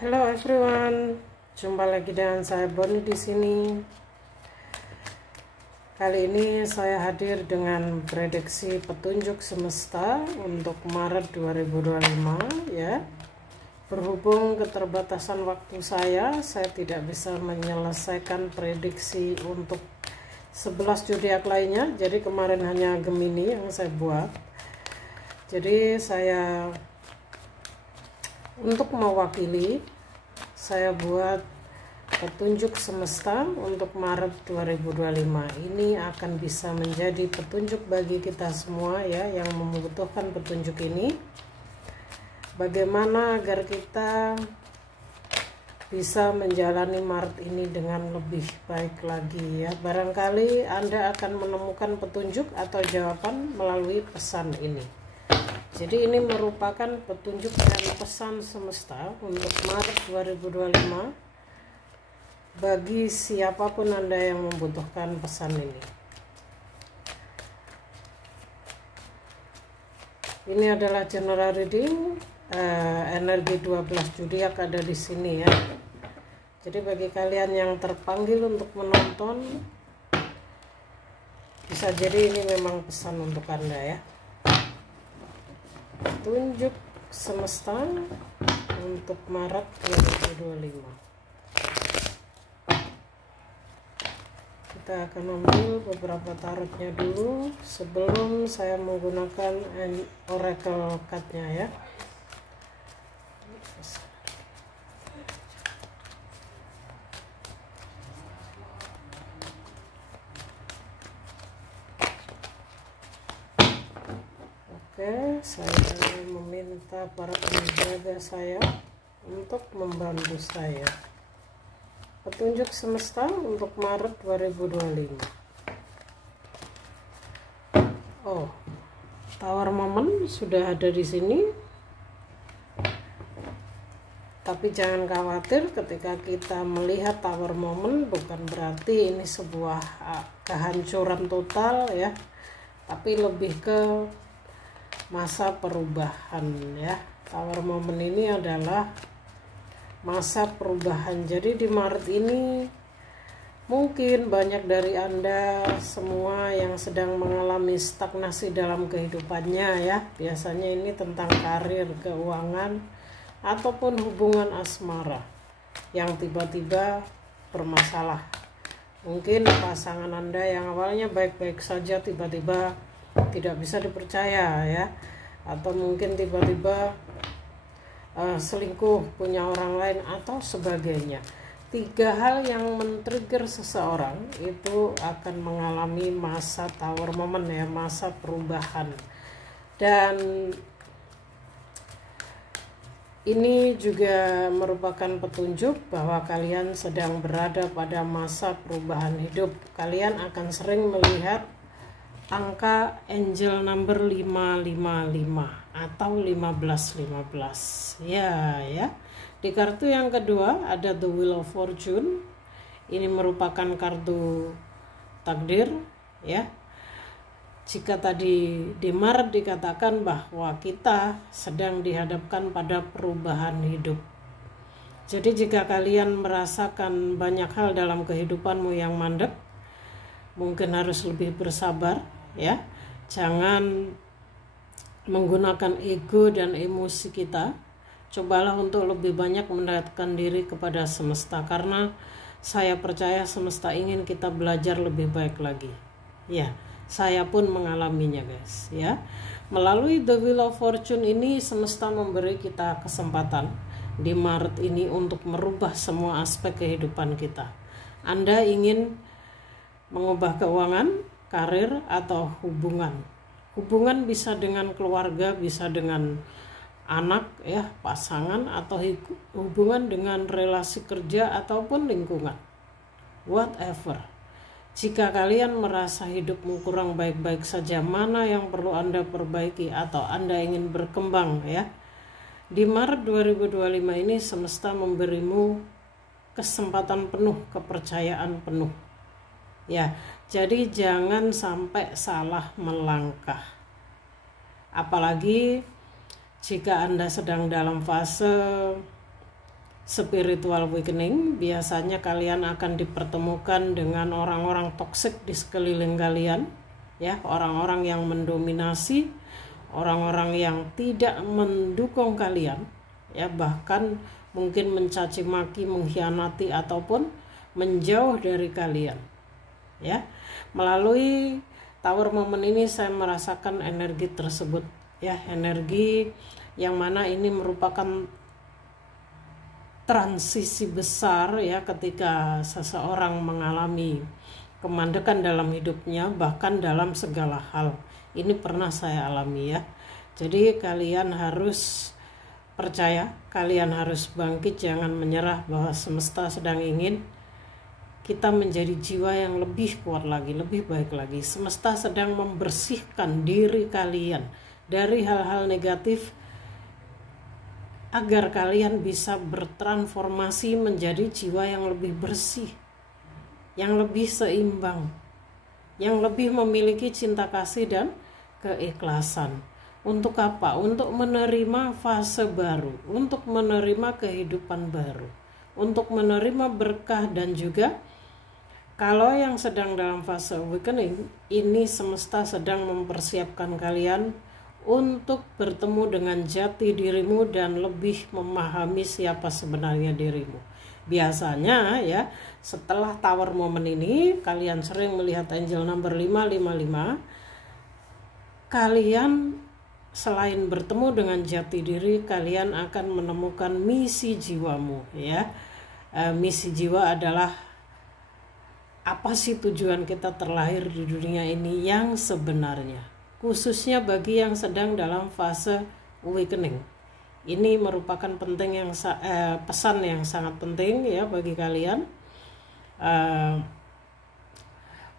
Hello everyone, jumpa lagi dengan saya Boni di sini. Kali ini saya hadir dengan prediksi petunjuk semesta untuk Maret 2025 ya. Berhubung keterbatasan waktu saya tidak bisa menyelesaikan prediksi untuk 11 zodiak lainnya. Jadi kemarin hanya Gemini yang saya buat. Jadi saya untuk mewakili, saya buat petunjuk semesta untuk Maret 2025. Ini akan bisa menjadi petunjuk bagi kita semua ya, yang membutuhkan petunjuk ini. Bagaimana agar kita bisa menjalani Maret ini dengan lebih baik lagi ya. Barangkali Anda akan menemukan petunjuk atau jawaban melalui pesan ini. Jadi ini merupakan petunjuk dan pesan semesta untuk Maret 2025 bagi siapapun Anda yang membutuhkan pesan ini. Ini adalah general reading, energi 12 zodiak ada di sini ya. Jadi bagi kalian yang terpanggil untuk menonton, bisa jadi ini memang pesan untuk Anda ya. Petunjuk semesta untuk Maret 2025. Kita akan ambil beberapa tarotnya dulu sebelum saya menggunakan oracle card-nya ya. Oke, saya meminta para penjaga saya untuk membantu saya. Petunjuk semesta untuk Maret 2025. Oh, Tower Moment sudah ada di sini. Tapi jangan khawatir, ketika kita melihat Tower Moment bukan berarti ini sebuah kehancuran total ya. Tapi lebih ke masa perubahan ya. Tower Moment ini adalah masa perubahan. Jadi di Maret ini mungkin banyak dari Anda semua yang sedang mengalami stagnasi dalam kehidupannya ya. Biasanya ini tentang karir, keuangan, ataupun hubungan asmara yang tiba-tiba bermasalah. Mungkin pasangan Anda yang awalnya baik-baik saja tiba-tiba tidak bisa dipercaya ya, atau mungkin tiba-tiba selingkuh, punya orang lain atau sebagainya. 3 hal yang men-trigger seseorang itu akan mengalami masa Tower Moment ya, masa perubahan. Dan ini juga merupakan petunjuk bahwa kalian sedang berada pada masa perubahan hidup. Kalian akan sering melihat angka angel number 555 atau 1515 ya. Di kartu yang kedua ada The Wheel of Fortune. Ini merupakan kartu takdir ya. Jika tadi di Maret dikatakan bahwa kita sedang dihadapkan pada perubahan hidup. Jadi jika kalian merasakan banyak hal dalam kehidupanmu yang mandek, mungkin harus lebih bersabar ya. Jangan menggunakan ego dan emosi kita. Cobalah untuk lebih banyak mendekatkan diri kepada semesta, karena saya percaya semesta ingin kita belajar lebih baik lagi ya. Saya pun mengalaminya guys ya. Melalui The Wheel of Fortune ini semesta memberi kita kesempatan di Maret ini untuk merubah semua aspek kehidupan kita. Anda ingin mengubah keuangan, karir, atau hubungan. Hubungan bisa dengan keluarga, bisa dengan anak ya, pasangan, atau hubungan dengan relasi kerja ataupun lingkungan. Whatever. Jika kalian merasa hidupmu kurang baik-baik saja, mana yang perlu Anda perbaiki atau Anda ingin berkembang ya. Di Maret 2025 ini semesta memberimu kesempatan penuh, kepercayaan penuh. Ya, jadi jangan sampai salah melangkah. Apalagi jika Anda sedang dalam fase spiritual awakening, biasanya kalian akan dipertemukan dengan orang-orang toksik di sekeliling kalian, ya, orang-orang yang mendominasi, orang-orang yang tidak mendukung kalian, ya, bahkan mungkin mencaci maki, mengkhianati ataupun menjauh dari kalian, ya. Melalui Tower Moment ini saya merasakan energi tersebut, ya, energi yang mana ini merupakan transisi besar, ya, ketika seseorang mengalami kemandekan dalam hidupnya, bahkan dalam segala hal. Ini pernah saya alami, ya. Jadi kalian harus percaya, kalian harus bangkit, jangan menyerah, bahwa semesta sedang ingin kita menjadi jiwa yang lebih kuat lagi, lebih baik lagi. Semesta sedang membersihkan diri kalian dari hal-hal negatif agar kalian bisa bertransformasi menjadi jiwa yang lebih bersih, yang lebih seimbang, yang lebih memiliki cinta kasih dan keikhlasan. Untuk apa? Untuk menerima fase baru, untuk menerima kehidupan baru, untuk menerima berkah. Dan juga kalau yang sedang dalam fase awakening ini, semesta sedang mempersiapkan kalian untuk bertemu dengan jati dirimu dan lebih memahami siapa sebenarnya dirimu. Biasanya, ya, setelah Tower Moment ini kalian sering melihat angel number 555. Kalian selain bertemu dengan jati diri, kalian akan menemukan misi jiwamu, ya. Misi jiwa adalah apa sih tujuan kita terlahir di dunia ini yang sebenarnya, khususnya bagi yang sedang dalam fase awakening. Ini merupakan pesan yang sangat penting, ya, bagi kalian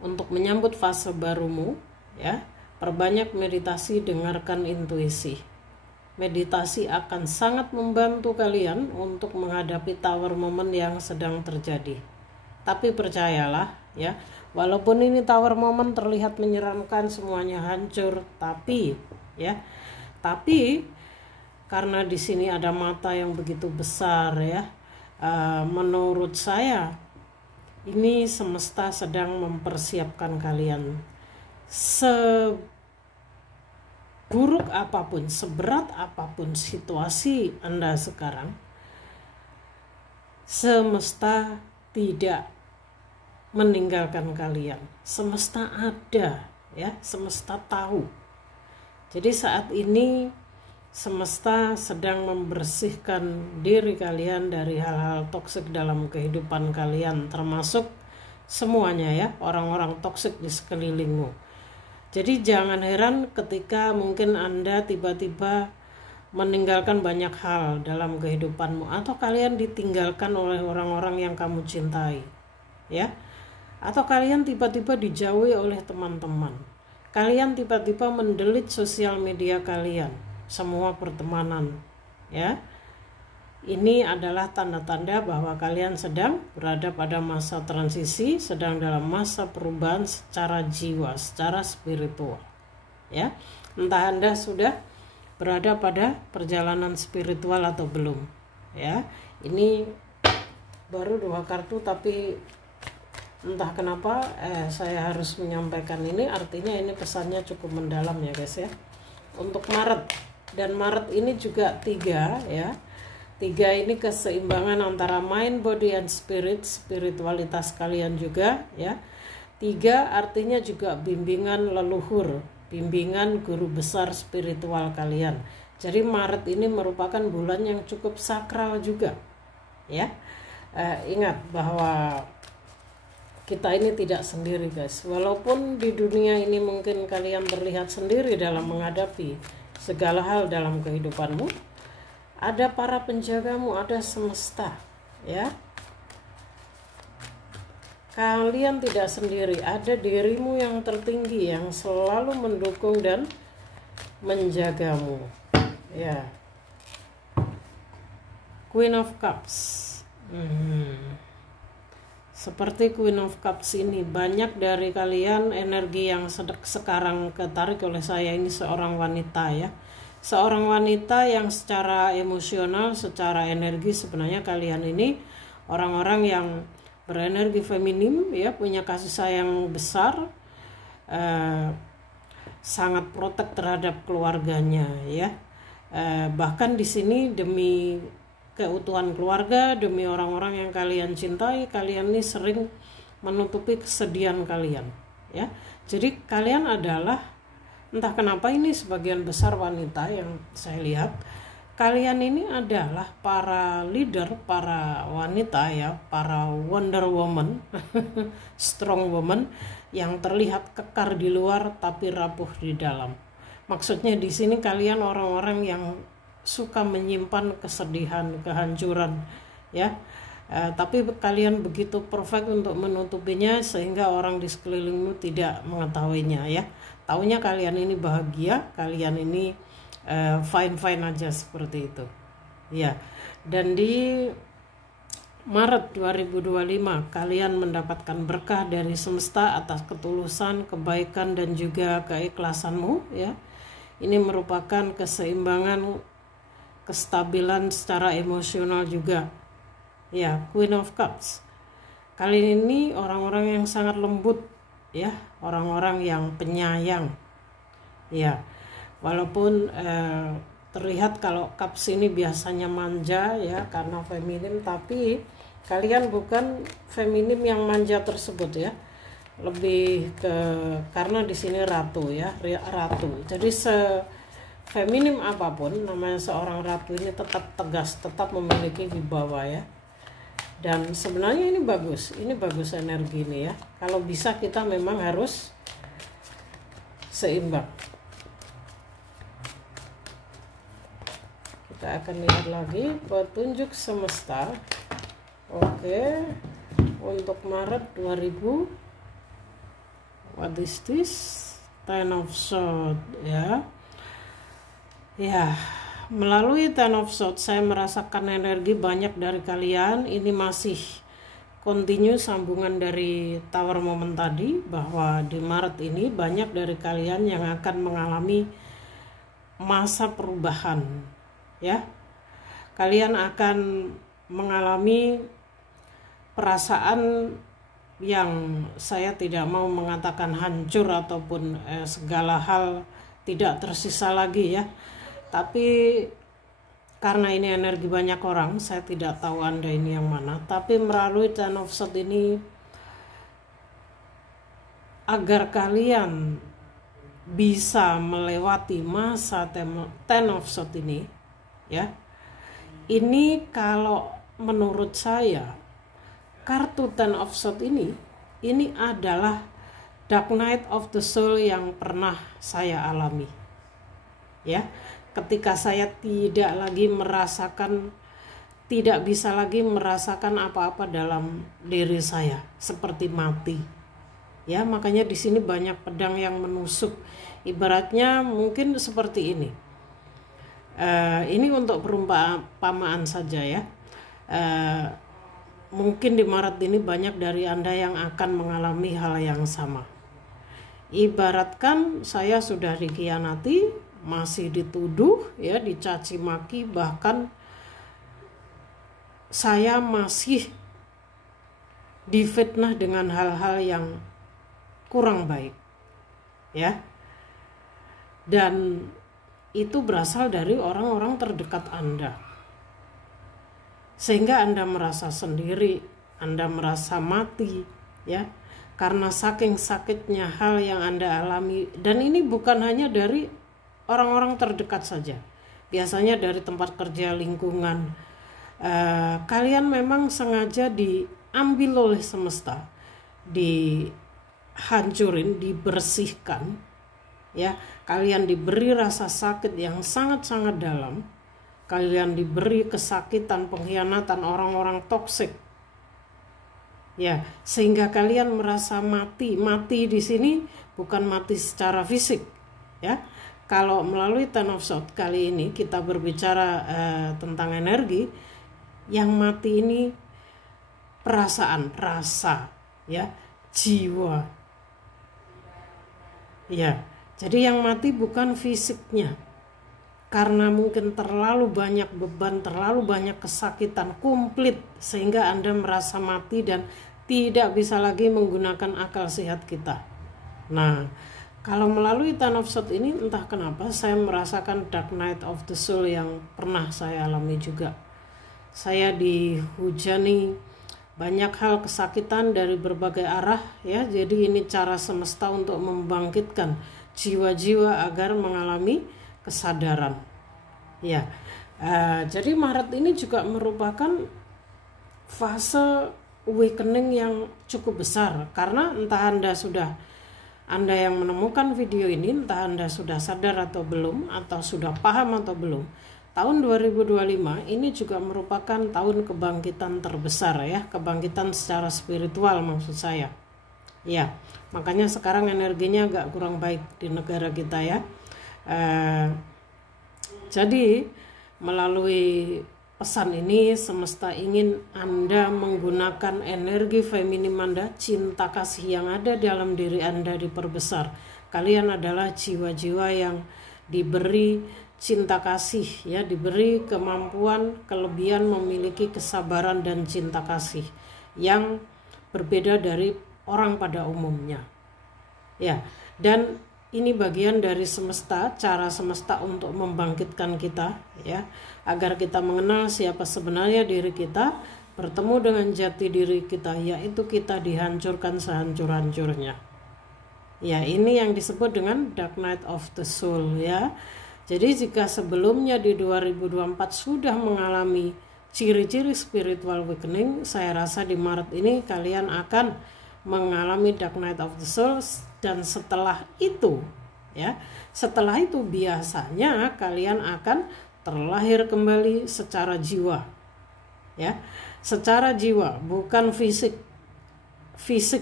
untuk menyambut fase barumu, ya. Perbanyak meditasi, dengarkan intuisi. Meditasi akan sangat membantu kalian untuk menghadapi Tower Moment yang sedang terjadi. Tapi percayalah, ya, walaupun ini Tower Moment terlihat menyeramkan, semuanya hancur, tapi karena di sini ada mata yang begitu besar, ya, menurut saya ini semesta sedang mempersiapkan kalian. Seburuk apapun, seberat apapun situasi Anda sekarang, semesta tidak meninggalkan kalian. Semesta ada, ya, semesta tahu. Jadi saat ini semesta sedang membersihkan diri kalian dari hal-hal toksik dalam kehidupan kalian, termasuk semuanya, ya, orang-orang toksik di sekelilingmu. Jadi jangan heran ketika mungkin Anda tiba-tiba meninggalkan banyak hal dalam kehidupanmu, atau kalian ditinggalkan oleh orang-orang yang kamu cintai, ya, atau kalian tiba-tiba dijauhi oleh teman-teman, kalian tiba-tiba mendelete sosial media kalian, semua pertemanan, ya. Ini adalah tanda-tanda bahwa kalian sedang berada pada masa transisi, sedang dalam masa perubahan secara jiwa, secara spiritual, ya. Entah Anda sudah berada pada perjalanan spiritual atau belum, ya. Ini baru 2 kartu, tapi entah kenapa saya harus menyampaikan ini, artinya ini pesannya cukup mendalam, ya guys, ya. Untuk Maret, dan Maret ini juga 3, ya. 3 ini keseimbangan antara mind, body, and spirit, spiritualitas kalian juga, ya. 3 artinya juga bimbingan leluhur, bimbingan guru besar spiritual kalian. Jadi Maret ini merupakan bulan yang cukup sakral juga, ya. Ingat bahwa kita ini tidak sendiri, guys. Walaupun di dunia ini mungkin kalian terlihat sendiri dalam menghadapi segala hal dalam kehidupanmu, ada para penjagamu, ada semesta, ya. Kalian tidak sendiri, ada dirimu yang tertinggi yang selalu mendukung dan menjagamu, ya. Queen of Cups. Seperti Queen of Cups ini, banyak dari kalian energi yang sekarang ketarik oleh saya ini seorang wanita, ya. seorang wanita yang secara emosional, secara energi, sebenarnya kalian ini orang-orang yang berenergi feminim, ya, punya kasih sayang besar, sangat protek terhadap keluarganya, ya. Bahkan di sini demi keutuhan keluarga, demi orang-orang yang kalian cintai, kalian ini sering menutupi kesedihan kalian, ya. Jadi kalian adalah, entah kenapa ini sebagian besar wanita yang saya lihat, kalian ini adalah para leader, para wanita, ya, para Wonder Woman, strong woman yang terlihat kekar di luar tapi rapuh di dalam. Maksudnya di sini kalian orang-orang yang suka menyimpan kesedihan, kehancuran, ya. Tapi kalian begitu perfect untuk menutupinya sehingga orang di sekelilingmu tidak mengetahuinya, ya. Taunya kalian ini bahagia, kalian ini fine-fine aja seperti itu, ya. Dan di Maret 2025 kalian mendapatkan berkah dari semesta atas ketulusan, kebaikan dan juga keikhlasanmu, ya. Ini merupakan keseimbangan, kestabilan secara emosional juga, ya. Queen of Cups, kalian ini orang-orang yang sangat lembut, ya, orang-orang yang penyayang, ya. Walaupun terlihat kalau Cups ini biasanya manja, ya, karena feminim, tapi kalian bukan feminim yang manja tersebut, ya. Lebih ke, karena di sini ratu, ya, ratu. Jadi feminim apapun namanya seorang ratu ini tetap tegas, tetap memiliki wibawa, ya. Dan sebenarnya ini bagus energi ini, ya. Kalau bisa kita memang harus seimbang. Kita akan lihat lagi petunjuk semesta. Oke, untuk Maret 2000, what is this? Ten of Swords, ya. Ya, melalui Ten of Swords saya merasakan energi banyak dari kalian. Ini masih continue sambungan dari Tower Moment tadi, bahwa di Maret ini banyak dari kalian yang akan mengalami masa perubahan, ya. Kalian akan mengalami perasaan yang saya tidak mau mengatakan hancur ataupun segala hal tidak tersisa lagi, ya. Tapi karena ini energi banyak orang, saya tidak tahu Anda ini yang mana. Tapi melalui Ten of Swords ini, agar kalian bisa melewati masa Ten of Swords ini, ya. Ini kalau menurut saya kartu Ten of Swords ini adalah Dark Night of the Soul yang pernah saya alami, ya. Ketika saya tidak bisa lagi merasakan apa-apa dalam diri saya, seperti mati, ya. Makanya di sini banyak pedang yang menusuk, ibaratnya mungkin seperti ini. Ini untuk perumpamaan saja, ya. Mungkin di Maret ini banyak dari Anda yang akan mengalami hal yang sama. Ibaratkan saya sudah dikhianati, masih dituduh, ya, dicaci maki, bahkan saya masih difitnah dengan hal-hal yang kurang baik, ya. Dan itu berasal dari orang-orang terdekat Anda, sehingga Anda merasa sendiri, Anda merasa mati, ya, karena saking sakitnya hal yang Anda alami. Dan ini bukan hanya dari orang-orang terdekat saja, biasanya dari tempat kerja, lingkungan. Kalian memang sengaja diambil oleh semesta, dihancurin, dibersihkan, ya. Kalian diberi rasa sakit yang sangat-sangat dalam, kalian diberi kesakitan, pengkhianatan orang-orang toksik, ya, sehingga kalian merasa mati. Mati di sini bukan mati secara fisik, ya. Kalau melalui Ten of Swords kali ini kita berbicara tentang energi, yang mati ini perasaan, rasa, ya, jiwa, ya. Jadi yang mati bukan fisiknya, karena mungkin terlalu banyak beban, terlalu banyak kesakitan, komplit, sehingga Anda merasa mati dan tidak bisa lagi menggunakan akal sehat kita. Nah, kalau melalui Ten of Swords ini, entah kenapa saya merasakan Dark Night of the Soul yang pernah saya alami juga. Saya dihujani banyak hal kesakitan dari berbagai arah, ya. Jadi ini cara semesta untuk membangkitkan jiwa-jiwa agar mengalami kesadaran, ya. Jadi Maret ini juga merupakan fase awakening yang cukup besar, karena entah Anda yang menemukan video ini, entah Anda sudah sadar atau belum, atau sudah paham atau belum, tahun 2025 ini juga merupakan tahun kebangkitan terbesar, ya, kebangkitan secara spiritual maksud saya. Ya, makanya sekarang energinya agak kurang baik di negara kita, ya. Jadi melalui pesan ini semesta ingin Anda menggunakan energi feminim Anda, cinta kasih yang ada dalam diri Anda diperbesar. Kalian adalah jiwa-jiwa yang diberi cinta kasih, ya, diberi kemampuan, kelebihan memiliki kesabaran dan cinta kasih yang berbeda dari orang pada umumnya, ya. Dan ini bagian dari semesta, cara semesta untuk membangkitkan kita, ya, agar kita mengenal siapa sebenarnya diri kita, bertemu dengan jati diri kita, yaitu kita dihancurkan sehancur-hancurnya. Ya, ini yang disebut dengan Dark Night of the Soul, ya. Jadi jika sebelumnya di 2024 sudah mengalami ciri-ciri spiritual awakening, saya rasa di Maret ini kalian akan mengalami Dark Night of the Soul. Dan setelah itu, ya, setelah itu biasanya kalian akan terlahir kembali secara jiwa, ya, secara jiwa, bukan fisik. Fisik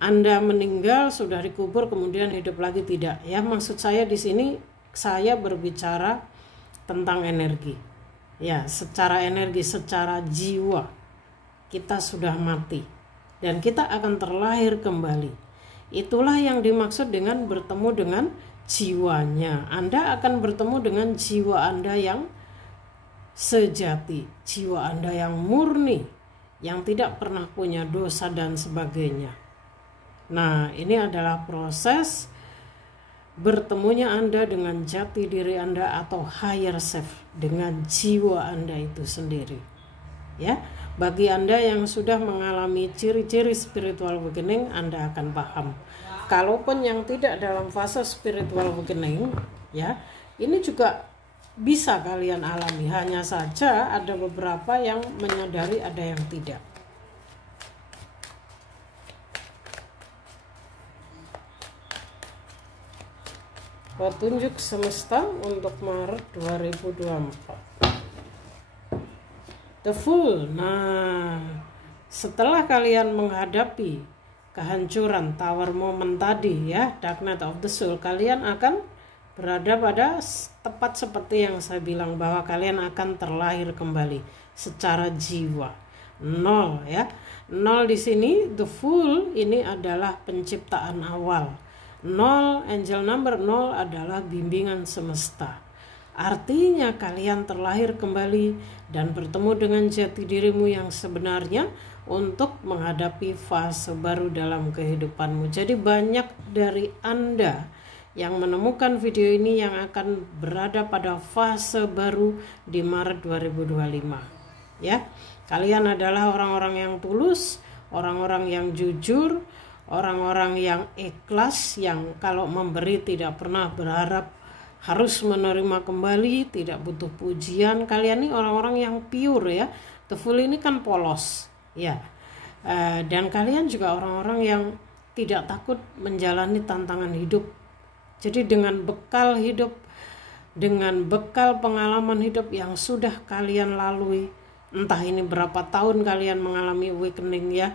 Anda meninggal sudah dikubur kemudian hidup lagi, tidak, ya. Maksud saya di sini saya berbicara tentang energi, ya, secara energi, secara jiwa kita sudah mati dan kita akan terlahir kembali. Itulah yang dimaksud dengan bertemu dengan jiwanya. Anda akan bertemu dengan jiwa Anda yang sejati, jiwa Anda yang murni, yang tidak pernah punya dosa dan sebagainya. Nah, ini adalah proses bertemunya Anda dengan jati diri Anda atau higher self, dengan jiwa Anda itu sendiri, ya. Bagi Anda yang sudah mengalami ciri-ciri spiritual awakening, Anda akan paham. Kalaupun yang tidak dalam fase spiritual awakening, ya, ini juga bisa kalian alami. Hanya saja ada beberapa yang menyadari, ada yang tidak. Petunjuk semesta untuk Maret 2024. The Fool. Nah, setelah kalian menghadapi kehancuran Tower Moment tadi, ya, Dark Night of the Soul, kalian akan berada pada tepat seperti yang saya bilang, bahwa kalian akan terlahir kembali secara jiwa. 0, ya. 0 di sini, The Fool ini adalah penciptaan awal. 0, angel number 0 adalah bimbingan semesta. Artinya kalian terlahir kembali dan bertemu dengan jati dirimu yang sebenarnya untuk menghadapi fase baru dalam kehidupanmu. Jadi banyak dari Anda yang menemukan video ini yang akan berada pada fase baru di Maret 2025. Ya, kalian adalah orang-orang yang tulus, orang-orang yang jujur, orang-orang yang ikhlas, yang kalau memberi tidak pernah berharap harus menerima kembali, tidak butuh pujian. Kalian ini orang-orang yang pure, ya. The Fool ini kan polos, ya. Dan kalian juga orang-orang yang tidak takut menjalani tantangan hidup. Jadi dengan bekal hidup, dengan bekal pengalaman hidup yang sudah kalian lalui, entah ini berapa tahun kalian mengalami awakening, ya,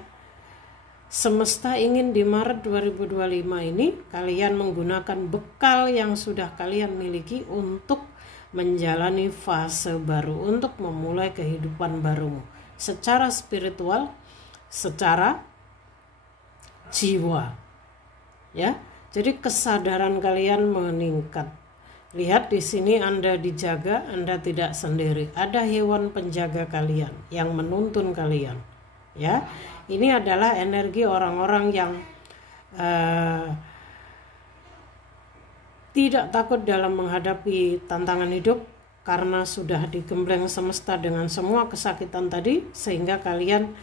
semesta ingin di Maret 2025 ini kalian menggunakan bekal yang sudah kalian miliki untuk menjalani fase baru, untuk memulai kehidupan barumu secara spiritual, secara jiwa, ya. Jadi kesadaran kalian meningkat. Lihat di sini Anda dijaga, Anda tidak sendiri. Ada hewan penjaga kalian yang menuntun kalian. Ya, ini adalah energi orang-orang yang tidak takut dalam menghadapi tantangan hidup karena sudah digembleng semesta dengan semua kesakitan tadi, sehingga kalian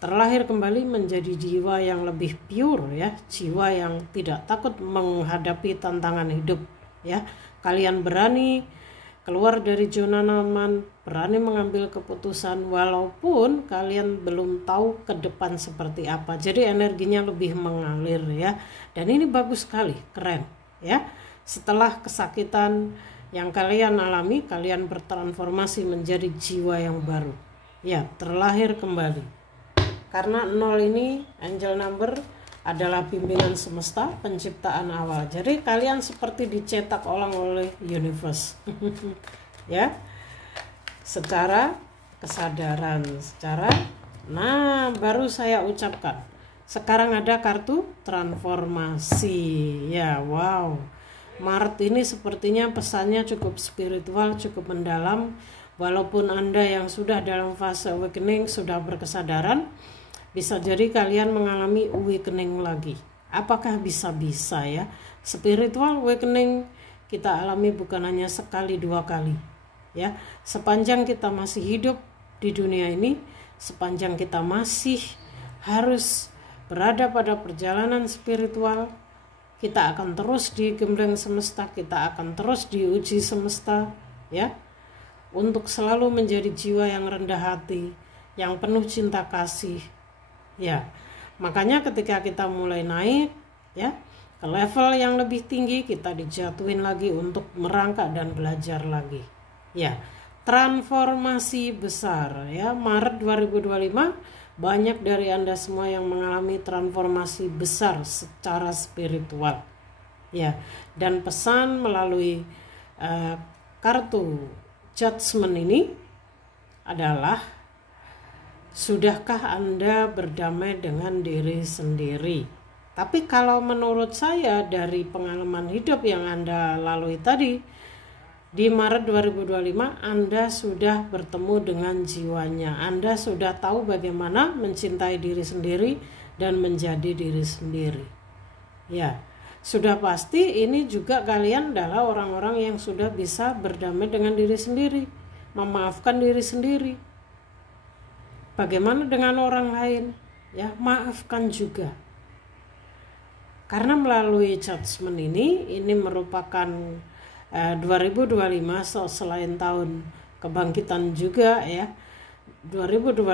terlahir kembali menjadi jiwa yang lebih pure, ya, jiwa yang tidak takut menghadapi tantangan hidup, ya. Kalian berani keluar dari zona nyaman, berani mengambil keputusan walaupun kalian belum tahu ke depan seperti apa. Jadi energinya lebih mengalir, ya. Dan ini bagus sekali, keren, ya. Setelah kesakitan yang kalian alami, kalian bertransformasi menjadi jiwa yang baru. Ya, terlahir kembali. Karena 0 ini angel number adalah pimpinan semesta, penciptaan awal. Jadi kalian seperti dicetak ulang oleh universe. Ya. Secara kesadaran, baru saya ucapkan. Sekarang ada kartu transformasi. Ya, wow. Maret ini sepertinya pesannya cukup spiritual, cukup mendalam. Walaupun Anda yang sudah dalam fase awakening, sudah berkesadaran, bisa jadi kalian mengalami awakening lagi. Apakah bisa-bisa, ya? Spiritual awakening kita alami bukan hanya sekali, 2 kali, ya. Sepanjang kita masih hidup di dunia ini, sepanjang kita masih harus berada pada perjalanan spiritual, kita akan terus digembleng semesta, kita akan terus diuji semesta, ya, untuk selalu menjadi jiwa yang rendah hati, yang penuh cinta kasih. Ya, makanya ketika kita mulai naik, ya, ke level yang lebih tinggi, kita dijatuhin lagi untuk merangkak dan belajar lagi. Ya, transformasi besar, ya. Maret 2025 banyak dari Anda semua yang mengalami transformasi besar secara spiritual. Ya, dan pesan melalui kartu judgment ini adalah, sudahkah Anda berdamai dengan diri sendiri? Tapi kalau menurut saya dari pengalaman hidup yang Anda lalui tadi, di Maret 2025 Anda sudah bertemu dengan jiwanya. Anda sudah tahu bagaimana mencintai diri sendiri dan menjadi diri sendiri. Ya, sudah pasti ini juga kalian adalah orang-orang yang sudah bisa berdamai dengan diri sendiri, memaafkan diri sendiri. Bagaimana dengan orang lain? Ya, maafkan juga. Karena melalui judgment ini merupakan 2025 selain tahun kebangkitan juga, ya. 2025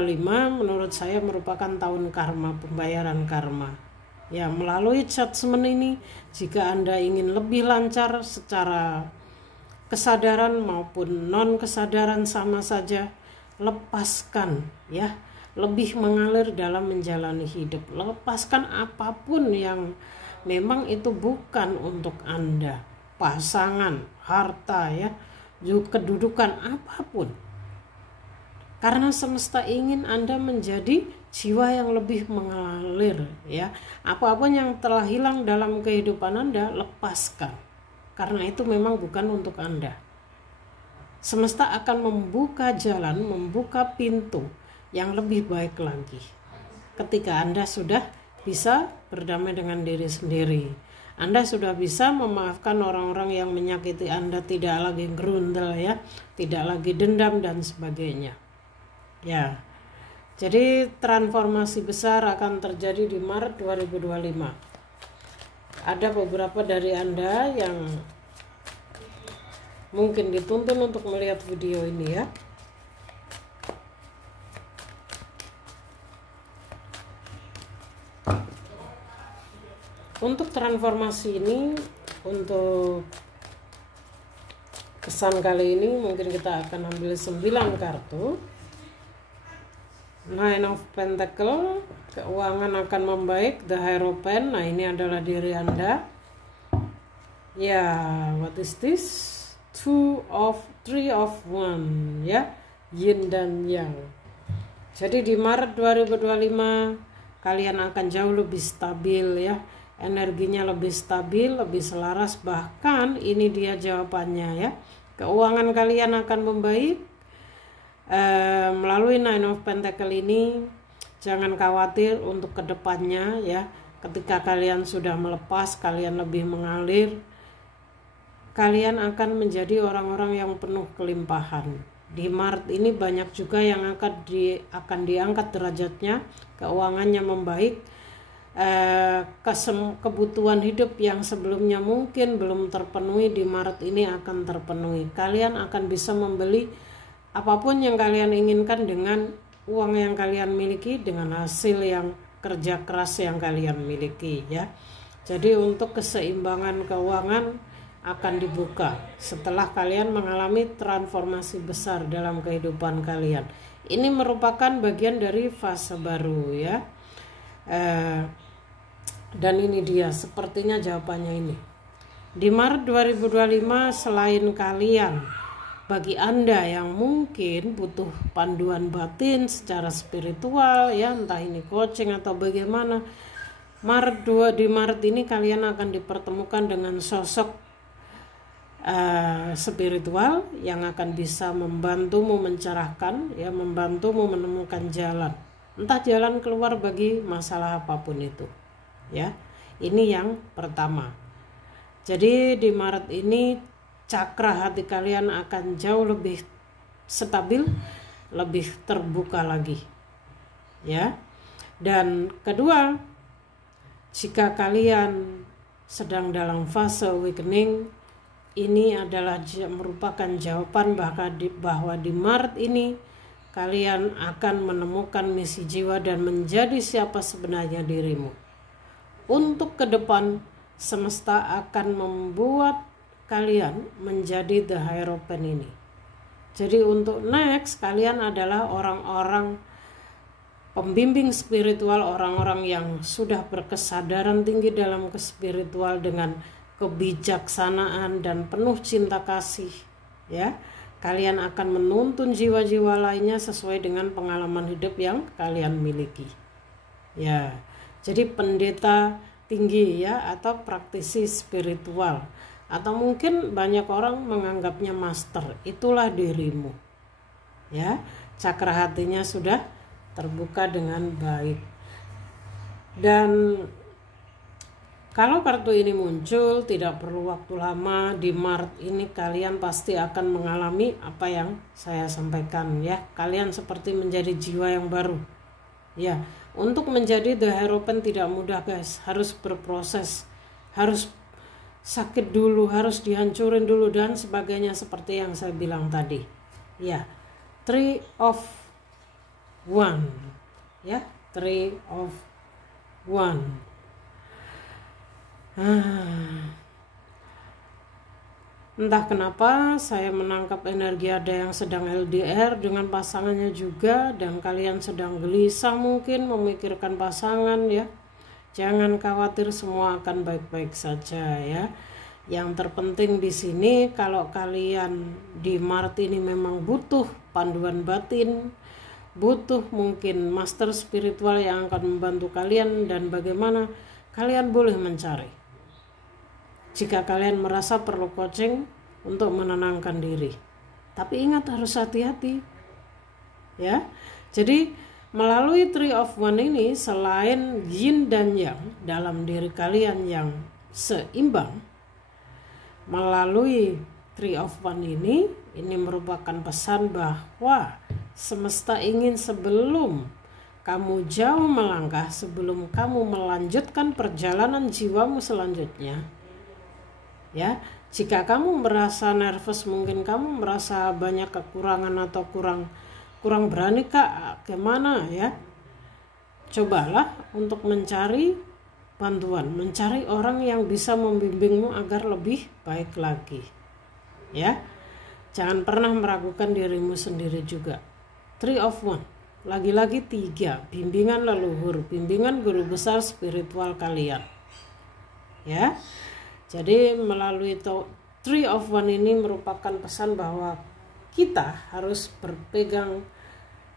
menurut saya merupakan tahun karma, pembayaran karma. Ya, melalui judgment ini, jika Anda ingin lebih lancar secara kesadaran maupun non kesadaran sama saja, lepaskan, ya, lebih mengalir dalam menjalani hidup. Lepaskan apapun yang memang itu bukan untuk Anda, pasangan, harta, ya, kedudukan, apapun. Karena semesta ingin Anda menjadi jiwa yang lebih mengalir, ya. Apapun yang telah hilang dalam kehidupan Anda, lepaskan. Karena itu memang bukan untuk Anda. Semesta akan membuka jalan, membuka pintu yang lebih baik lagi ketika Anda sudah bisa berdamai dengan diri sendiri. Anda sudah bisa memaafkan orang-orang yang menyakiti Anda, tidak lagi gerundel, ya, tidak lagi dendam dan sebagainya. Ya. Jadi transformasi besar akan terjadi di Maret 2025. Ada beberapa dari Anda yang mungkin dituntun untuk melihat video ini, ya. Untuk transformasi ini, untuk kesan kali ini mungkin kita akan ambil 9 kartu. Nine of Pentacle, keuangan akan membaik. The Hierophant, nah ini adalah diri Anda. Ya, what is this? Three of One, ya, Yin dan Yang. Jadi di Maret 2025 kalian akan jauh lebih stabil, ya. energinya lebih stabil, lebih selaras. Bahkan ini dia jawabannya ya, keuangan kalian akan membaik melalui Nine of Pentacle ini. Jangan khawatir untuk kedepannya ya, ketika kalian sudah melepas, kalian lebih mengalir, kalian akan menjadi orang-orang yang penuh kelimpahan. Di Maret ini banyak juga yang akan diangkat derajatnya, keuangannya membaik, kebutuhan hidup yang sebelumnya mungkin belum terpenuhi di Maret ini akan terpenuhi. Kalian akan bisa membeli apapun yang kalian inginkan dengan uang yang kalian miliki, dengan hasil yang kerja keras yang kalian miliki ya. Jadi untuk keseimbangan keuangan akan dibuka setelah kalian mengalami transformasi besar dalam kehidupan kalian. Ini merupakan bagian dari fase baru ya. Dan ini dia sepertinya jawabannya ini. Di Maret 2025, selain kalian, bagi Anda yang mungkin butuh panduan batin secara spiritual ya, entah ini coaching atau bagaimana, di Maret ini kalian akan dipertemukan dengan sosok spiritual yang akan bisa membantumu mencerahkan ya, membantumu menemukan jalan, entah jalan keluar bagi masalah apapun itu ya. Ini yang pertama. Jadi di Maret ini cakra hati kalian akan jauh lebih stabil, lebih terbuka lagi ya. Dan kedua, jika kalian sedang dalam fase awakening, ini adalah merupakan jawaban bahwa di Maret ini kalian akan menemukan misi jiwa dan menjadi siapa sebenarnya dirimu. Untuk ke depan, semesta akan membuat kalian menjadi the Hierophant ini. Jadi untuk next, kalian adalah orang-orang pembimbing spiritual, orang-orang yang sudah berkesadaran tinggi dalam kespiritual dengan kebijaksanaan dan penuh cinta kasih ya. Kalian akan menuntun jiwa-jiwa lainnya sesuai dengan pengalaman hidup yang kalian miliki ya. Jadi pendeta tinggi ya, atau praktisi spiritual, atau mungkin banyak orang menganggapnya master, itulah dirimu ya. Cakra hatinya sudah terbuka dengan baik. Dan kalau kartu ini muncul, tidak perlu waktu lama. Di Maret ini kalian pasti akan mengalami apa yang saya sampaikan ya. Kalian seperti menjadi jiwa yang baru ya. Untuk menjadi the Hierophant tidak mudah guys. Harus berproses, harus sakit dulu, harus dihancurin dulu dan sebagainya, seperti yang saya bilang tadi ya. 3 of 1 ya, 3 of 1. Entah kenapa saya menangkap energi ada yang sedang LDR dengan pasangannya juga, dan kalian sedang gelisah mungkin memikirkan pasangan ya. Jangan khawatir, semua akan baik-baik saja ya. Yang terpenting di sini, kalau kalian di Maret ini memang butuh panduan batin, butuh mungkin master spiritual yang akan membantu kalian dan bagaimana, kalian boleh mencari. Jika kalian merasa perlu coaching untuk menenangkan diri, tapi ingat harus hati-hati ya. Jadi melalui 3 of 1 ini, selain yin dan yang dalam diri kalian yang seimbang, melalui 3 of 1 ini merupakan pesan bahwa semesta ingin sebelum kamu jauh melangkah, sebelum kamu melanjutkan perjalanan jiwamu selanjutnya ya, jika kamu merasa nervous, mungkin kamu merasa banyak kekurangan atau kurang berani kak, gimana ya, cobalah untuk mencari bantuan, mencari orang yang bisa membimbingmu agar lebih baik lagi ya. Jangan pernah meragukan dirimu sendiri juga. 3 of 1, lagi-lagi 3, bimbingan leluhur, bimbingan guru besar spiritual kalian ya. Jadi melalui 3 of 1 ini merupakan pesan bahwa kita harus berpegang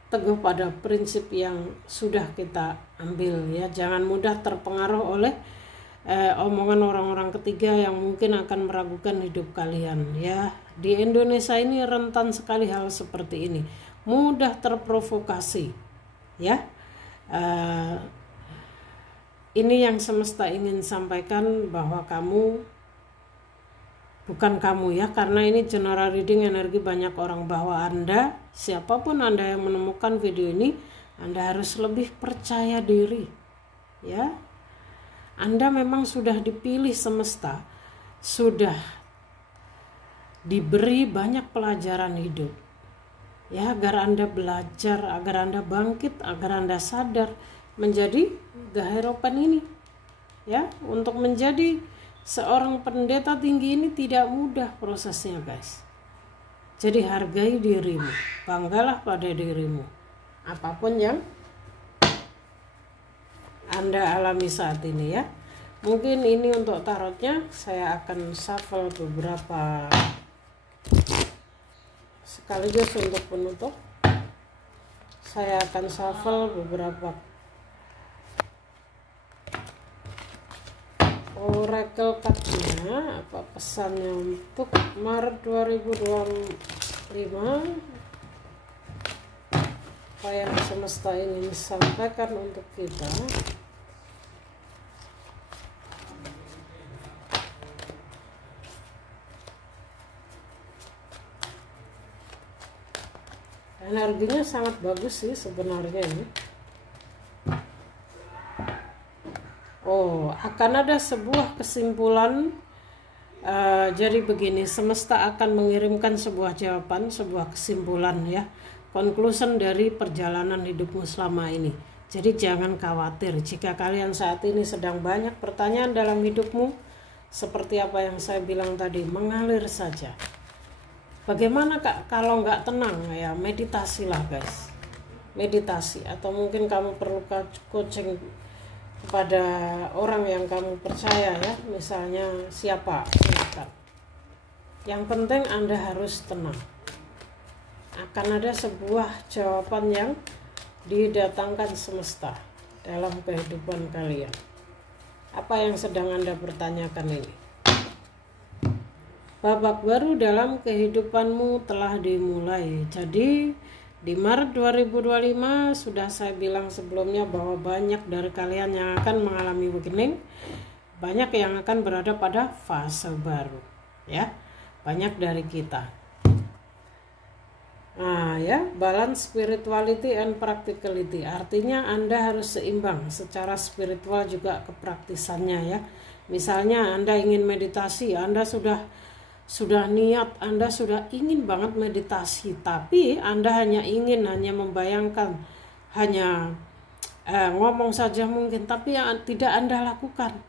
teguh pada prinsip yang sudah kita ambil ya. Jangan mudah terpengaruh oleh omongan orang-orang ketiga yang mungkin akan meragukan hidup kalian. Ya, di Indonesia ini rentan sekali hal seperti ini, mudah terprovokasi. Ya, ini yang semesta ingin sampaikan, bahwa bukan kamu ya, karena ini general reading energi banyak orang, bahwa Anda, siapapun Anda yang menemukan video ini, Anda harus lebih percaya diri. Ya, Anda memang sudah dipilih semesta, sudah diberi banyak pelajaran hidup, ya, agar Anda belajar, agar Anda bangkit, agar Anda sadar menjadi Gaheropan ini. Ya, untuk menjadi seorang pendeta tinggi ini tidak mudah prosesnya, guys. Jadi hargai dirimu, banggalah pada dirimu, apapun yang Anda alami saat ini ya. Mungkin ini untuk tarotnya, saya akan shuffle beberapa sekaligus untuk penutup. Saya akan shuffle beberapa oracle card-nya, apa pesannya untuk Maret 2025, apa yang semesta ini disampaikan untuk kita. Energinya sangat bagus sih sebenarnya ini. Oh, akan ada sebuah kesimpulan. Jadi begini, semesta akan mengirimkan sebuah jawaban, sebuah kesimpulan ya, conclusion dari perjalanan hidupmu selama ini. Jadi jangan khawatir jika kalian saat ini sedang banyak pertanyaan dalam hidupmu, seperti apa yang saya bilang tadi, mengalir saja. Bagaimana Kak kalau nggak tenang? Ya meditasilah guys, meditasi, atau mungkin kamu perlu coaching kepada orang yang kamu percaya ya, misalnya siapa, silakan. Yang penting Anda harus tenang. Akan ada sebuah jawaban yang didatangkan semesta dalam kehidupan kalian. Apa yang sedang Anda pertanyakan ini? Babak baru dalam kehidupanmu telah dimulai. Jadi di Maret 2025 sudah saya bilang sebelumnya bahwa banyak dari kalian yang akan mengalami awakening, banyak yang akan berada pada fase baru ya, banyak dari kita. Nah ya, balance spirituality and practicality, artinya Anda harus seimbang secara spiritual juga kepraktisannya ya. Misalnya Anda ingin meditasi, Anda sudah niat, Anda sudah ingin banget meditasi, tapi Anda hanya membayangkan, hanya ngomong saja mungkin, tapi yang tidak Anda lakukan.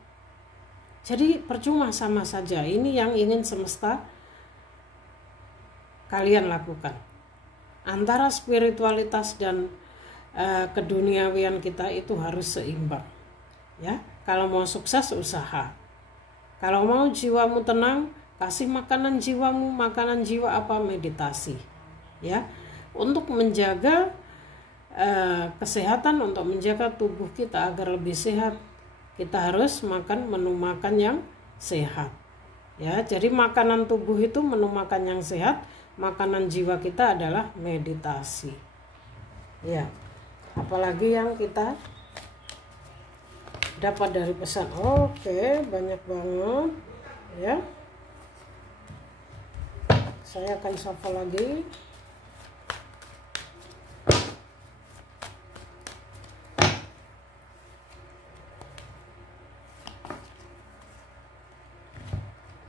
Jadi percuma, sama saja. Ini yang ingin semesta kalian lakukan. Antara spiritualitas dan keduniawian kita itu harus seimbang. Ya, kalau mau sukses usaha. Kalau mau jiwamu tenang, kasih makanan jiwamu, makanan jiwa apa? Meditasi. Ya, untuk menjaga kesehatan, untuk menjaga tubuh kita agar lebih sehat, kita harus makan menu makan yang sehat. Ya, jadi makanan tubuh itu menu makan yang sehat, makanan jiwa kita adalah meditasi. Ya, apalagi yang kita dapat dari pesan. Oke, banyak banget ya. Saya akan shuffle lagi.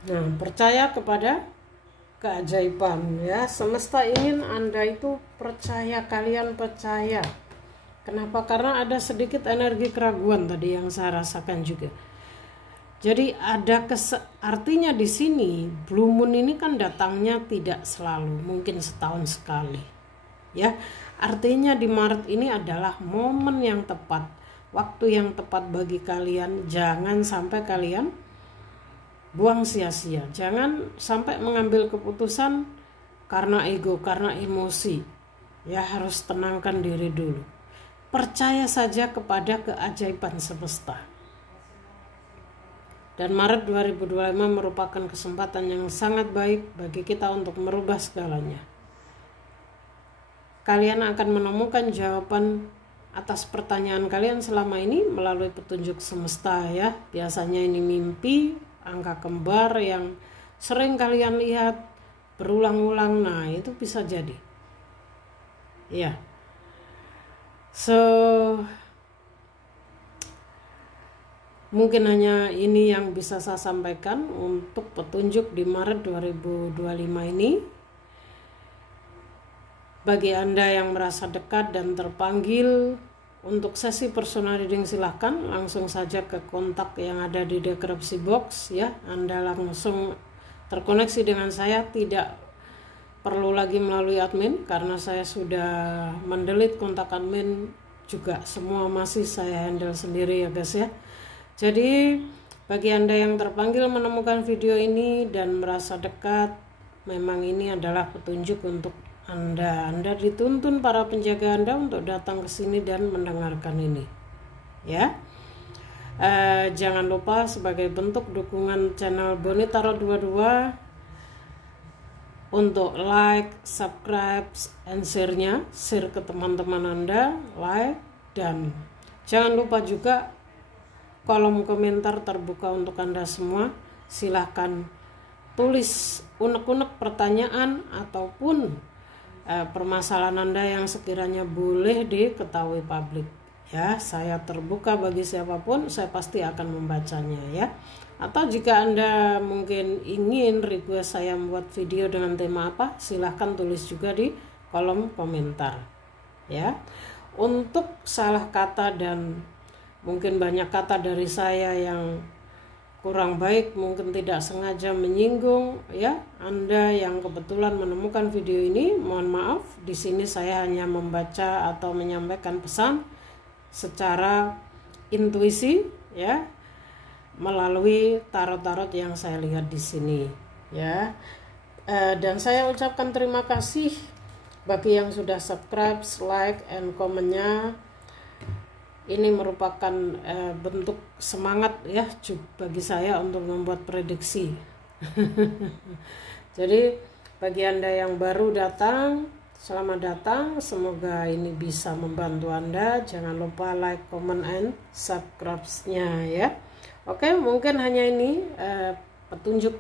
Nah, percaya kepada keajaiban ya. Semesta ingin Anda itu percaya, kalian percaya. Kenapa? Karena ada sedikit energi keraguan tadi yang saya rasakan juga. Jadi ada artinya di sini blue moon ini kan datangnya tidak selalu, mungkin setahun sekali. Ya, artinya di Maret ini adalah momen yang tepat, waktu yang tepat bagi kalian. Jangan sampai kalian buang sia-sia. Jangan sampai mengambil keputusan karena ego, karena emosi. Ya, harus tenangkan diri dulu. Percaya saja kepada keajaiban semesta. Dan Maret 2025 merupakan kesempatan yang sangat baik bagi kita untuk merubah segalanya. Kalian akan menemukan jawaban atas pertanyaan kalian selama ini melalui petunjuk semesta ya. Biasanya ini mimpi, angka kembar yang sering kalian lihat berulang-ulang. Nah, itu bisa jadi. Ya. Mungkin hanya ini yang bisa saya sampaikan untuk petunjuk di Maret 2025 ini. Bagi Anda yang merasa dekat dan terpanggil untuk sesi personal reading, silahkan langsung saja ke kontak yang ada di deskripsi box ya. Anda langsung terkoneksi dengan saya, tidak perlu lagi melalui admin karena saya sudah mendelete kontak admin juga, semua masih saya handle sendiri ya guys ya. Jadi bagi Anda yang terpanggil menemukan video ini dan merasa dekat, memang ini adalah petunjuk untuk Anda. Anda dituntun para penjaga Anda untuk datang ke sini dan mendengarkan ini. Ya. Jangan lupa sebagai bentuk dukungan channel Boni Tarot 22 untuk like, subscribe, and share-nya, share ke teman-teman Anda, like, dan jangan lupa juga kolom komentar terbuka untuk Anda semua. Silahkan tulis unek-unek pertanyaan ataupun permasalahan Anda yang sekiranya boleh diketahui publik. Ya, saya terbuka bagi siapapun, saya pasti akan membacanya ya. Atau jika Anda mungkin ingin request saya membuat video dengan tema apa, silahkan tulis juga di kolom komentar. Ya. Untuk salah kata dan mungkin banyak kata dari saya yang kurang baik, mungkin tidak sengaja menyinggung ya Anda yang kebetulan menemukan video ini, mohon maaf. Di sini saya hanya membaca atau menyampaikan pesan secara intuisi ya, melalui tarot-tarot yang saya lihat di sini ya. Dan saya ucapkan terima kasih bagi yang sudah subscribe, like, and komennya. Ini merupakan bentuk semangat ya bagi saya untuk membuat prediksi. Jadi bagi Anda yang baru datang, selamat datang. Semoga ini bisa membantu Anda. Jangan lupa like, comment, and subscribe-nya ya. Oke, mungkin hanya ini petunjuk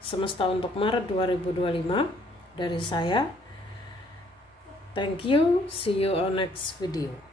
semesta untuk Maret 2025 dari saya. Thank you. See you on next video.